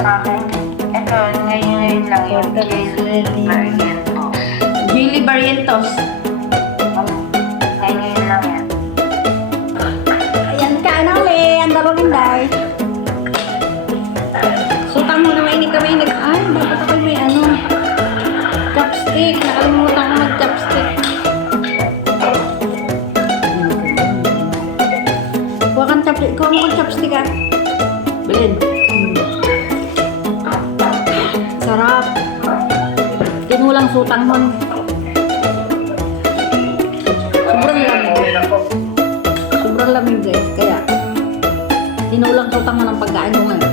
Akin. Ito, ngayon lang yung Jelly Barrientos. Jelly Barrientos. Ngayon lang yan. Ayan, kain na ulit. Ang darong Inday. Sutang mo na mainit. Ay, dapat ako may chopstick. Nakalimutan ko mag-chopstick. Huwag kang chopstick. Ikaw mo kang chopstick ah. Bilin. Sarap. Tinulang sutang mo. Sobrang lamig. Sobrang lamig guys. Kaya, tinulang sutang mo ng pagkain mo ngayon.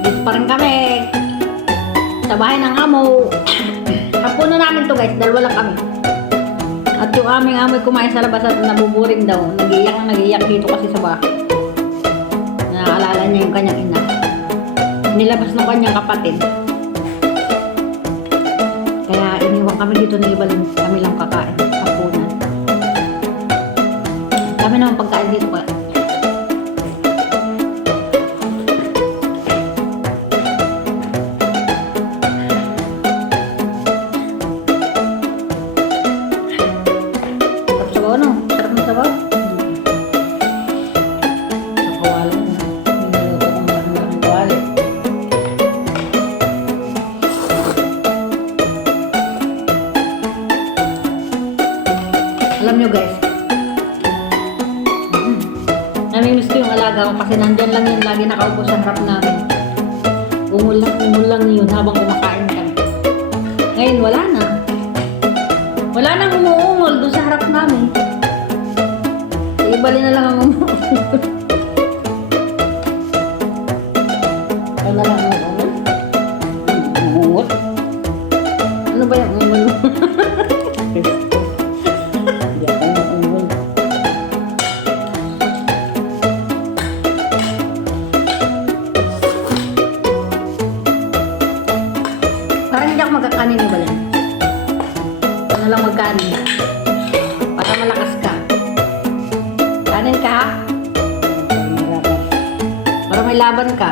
Dito pa rin kami. Sa bahay ng amo. Hapuno namin to guys. Dalawa lang kami. At yung aming amoy kumain sa labas at nabuburing daw. Nag-iyak dito kasi sa bahay. Naaalala niya yung kanyang ina. Nilabas ng kanyang kapatid. Kaya iniwan kami dito ni Ibalin. Kami lang kakain. Hapunan. Kami naman pagkain dito ka. Alam nyo guys, namimiss ko yung alaga ko kasi nandyan lang yun lagi nakaupo sa harap namin. Umul lang yun habang kumakain kami. Ngayon wala na. Wala nang umuungol doon sa harap namin. Ibali na lang ang umuungol. Ano na lang ang umuungol? Ano ba yung umuungol? Parang hindi ako magkakanin ni Balen. Ano lang magkanin. Para malakas ka. Kanin ka ha? Para may laban ka.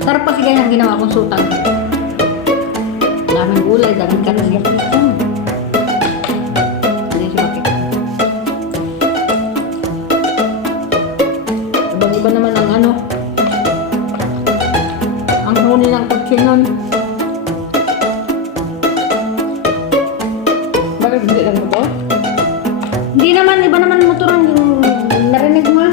Sarap kasi ganyan ginawa kong sutang. Daming gulay, daming karne. Iba naman ang ang huni ng kutsinon. Bakit hindi lang ito? Hindi naman, iba naman motor ang narinig mo.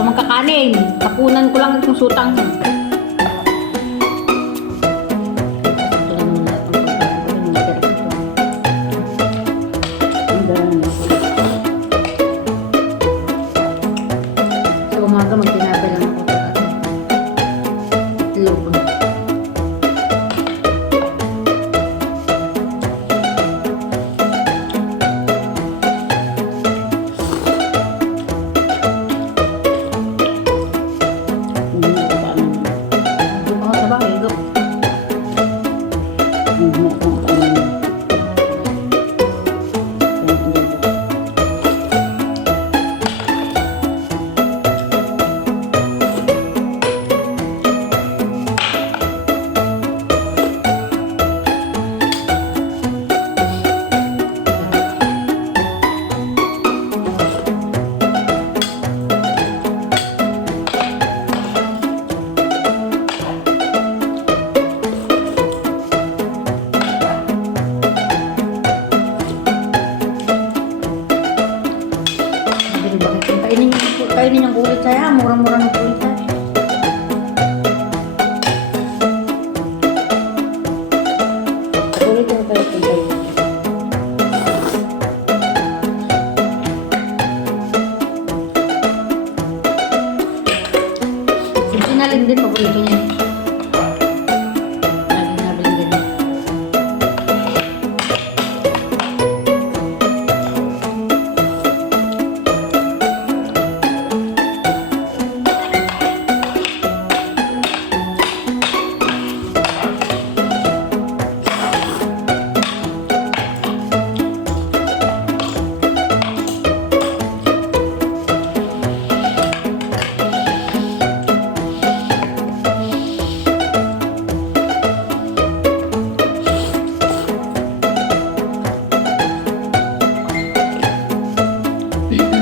Magkakanin. Tapunan ko lang itong sutang. Sa umaga magtinapay lang ako. Itlog. Kainin yung kulit saya, murang-mura ng kulit saya. Kulit yung kulit saya. Nalin din, paborito niya. Lagi nabiling din.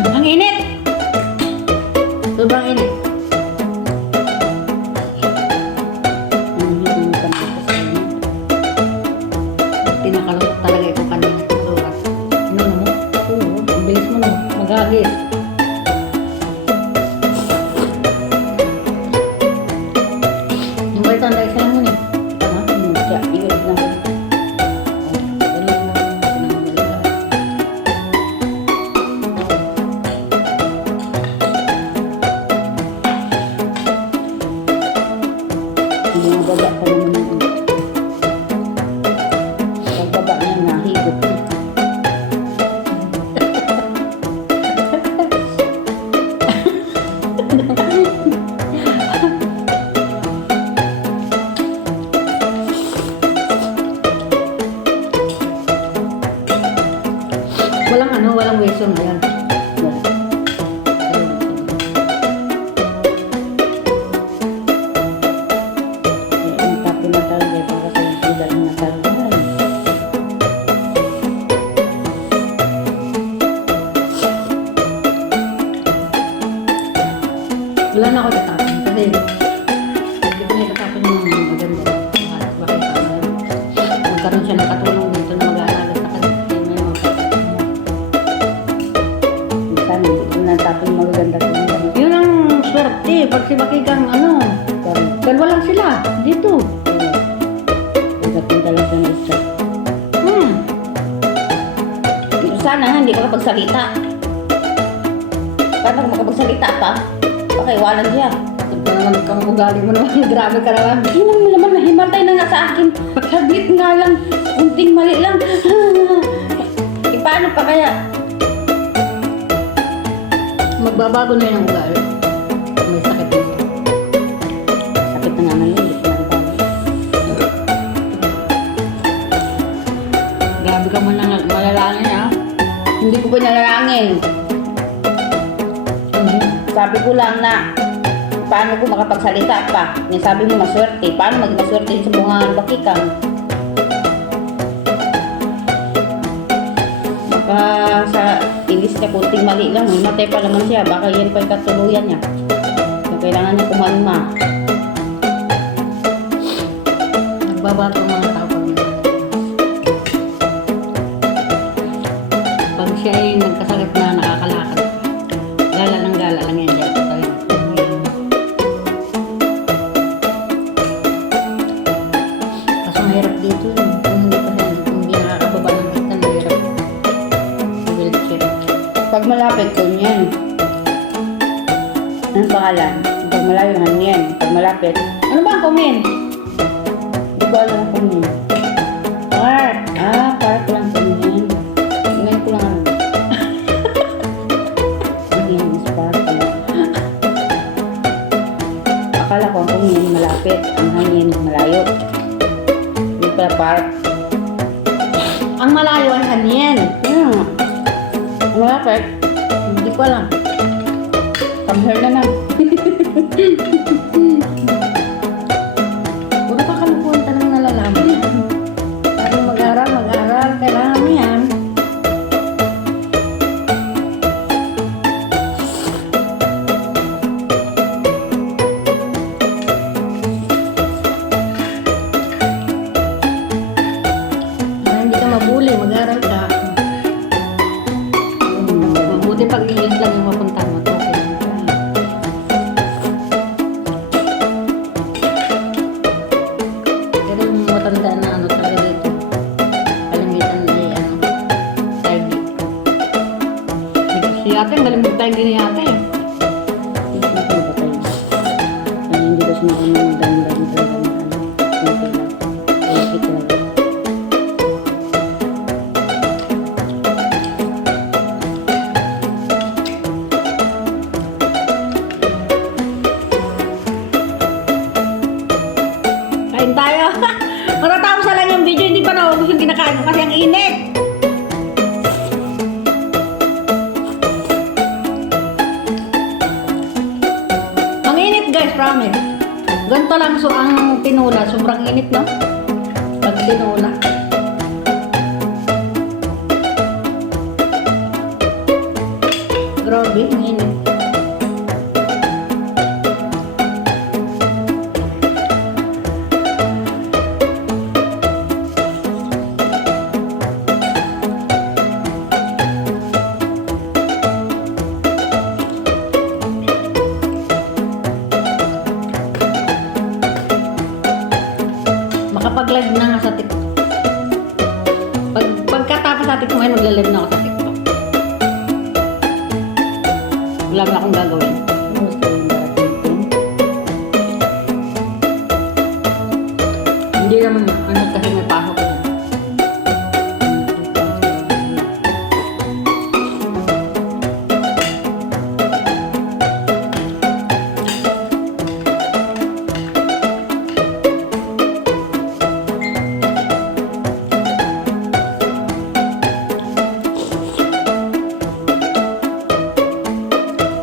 Ang init! Sobrang init. Tinakalungkot talaga ito kanina. Surat. Ano mo? Oo, ang bilis mo no. Magagis. Yung balik ang isa lang yun eh. Tama? Siya, iwit na ko. Dalawa mo. Pinamagaling. Bumababa pa naman yun. Pagbaba niya, nahigop na. Walang ano, walang weso na yan. Ang tapo na talaga para sa pidal na talaga. Wala na ako tatapin kasi hindi ko na itatapin yung mga maganda. Bakit magkaroon siya ng katulong dito na mag-aalala sa kanya. Kaya may mga Sana hindi ko natapin magaganda ko ng ganito. yun ang swerte. Pag si Bakikang ano, dalawa lang sila dito. Pagdating talaga na isa. Sana nga hindi makapagsalita. Paano kung makapagsalita pa? Pakaiwanan siya. Ito naman kang ugali mo naman. Grabe ka naman. Hinang mo naman, nahimatay na nga sa akin. Saglit nga lang, unting mali lang. Paano pa kaya? Magbabago na yun ang ugali. May sakit dito. Sakit na nga ngayon, hindi ko nagbago. Grabe ka mo nang malalangin ha. Hindi ko pa nalalangin. Sabi ko lang na, paano ko makapagsalita pa? Yung sabi mo maswerte. Paano maging maswerte sa bunga ng bakikang? Baka sa ilis niya kunting mali lang, matay pa naman siya. Baka yan pa yung katuluyan niya. So, kailangan niya kumalma. Nagbabago ang mga tao pag pag siya ay nagkasakit na nakakalakad. Gala lang yan. Dahil ito tayo. Kaso mahirap dito yun. Kung hindi pa siya, kung hindi nakakababa ng kita, mahirap. Wheelchair. Pag malapit ko yan. Anong pangalan? Pag malayo yan. Pag malapit. Ano ba ang comment? Di ba alam kung yun? Park. Park lang kung yun. Ngayon ko lang ano. Hindi is park pala. Akala ko kung yun malapit. Ang hangin malayo. Hindi pala park. Ang malayo ay Hanyen. Ang malapit. Hindi ko alam. Come here na lang. Puro pa kalukuhan talagang nalalaman. Lagi mag-aral. Kailangan mo yan. Hindi ka mabuli, mag-aral ka. Mabuti pag English lang yung mapunta mo. Okay. Tapos na ako ng dami-dami talaga na ano. Kunti lang. Kunti talaga. Kain tayo. Matatapos na lang yung video, hindi pa naubos yung kinakain ko kasi ang init. Ang init guys, promise. Ganito lang so ang tinula. Sobrang init, no? Pag tinula. Grabe, ang init. Makapag-live na nga sa TikTok. Pagkatapos sa TikTok ngayon, magla-live na ako sa TikTok. Wala na akong gagawin. Gusto yung darating. Hindi naman ano kasi may pasok ko.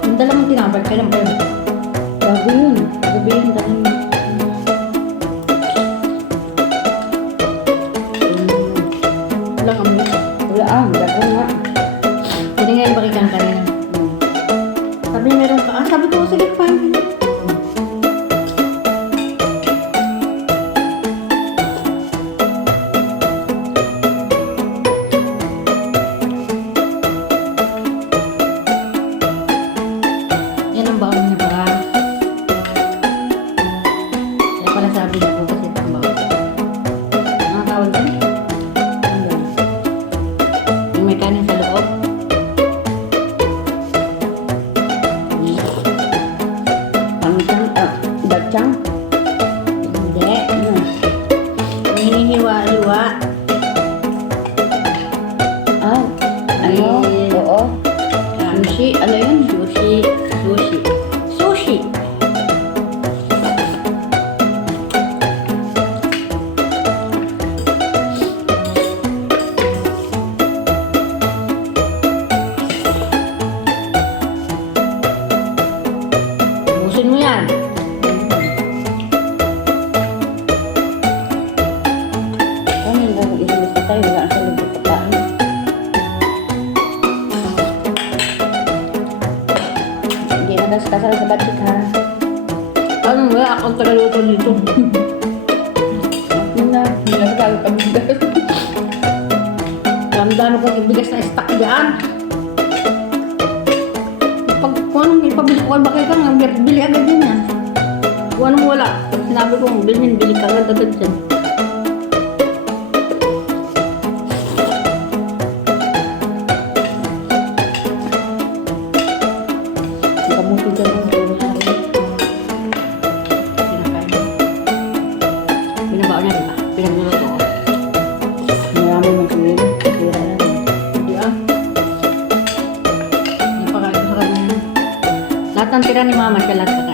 Yung dalawang tinapal, kailan pa yun? Bago yun. Gabi yun. Dami. Wala kami. Wala bago nga. Hindi nga yung bakikan kanina. Sabi meron ka. Ah, sabi ko, sige pa. Yan ang baon niya ba? Kaya pala sabi niya po kasi ito ang baon. Ano ang tawag din? Ayan. Yung may kanin sa loob. Pangtang, batsang. Hindi. Ayan. Hinihiwa-hiwa. Ah, ano? Ayan. Oo. Sushi. Ano yun? Sushi. Sushi. Sushi. Busin mo yan. Ano yung gagawin? Isilis na tayo. Wala ang salog sa pagkain. Hindi na kasal sa batik ha. Ano nga? Ako ang tagaluto nito. Ano na? Hindi na kasal kami. Ramdano kong ibigas na stock dyan. Pag kung anong ipabili ko, bakit ka nga, bili agad din yan. Kung anong wala, pag sinabi ko, bili ka agad dyan. Kamuti ka ng puro sa akin. Pinakain. Binabaon niya, diba? Pinagluluto ko. Marami mag-ilim. Kira na. Hindi ah. Napakain ko sa kanya. Lahat ng tira ni mama, siya lahat.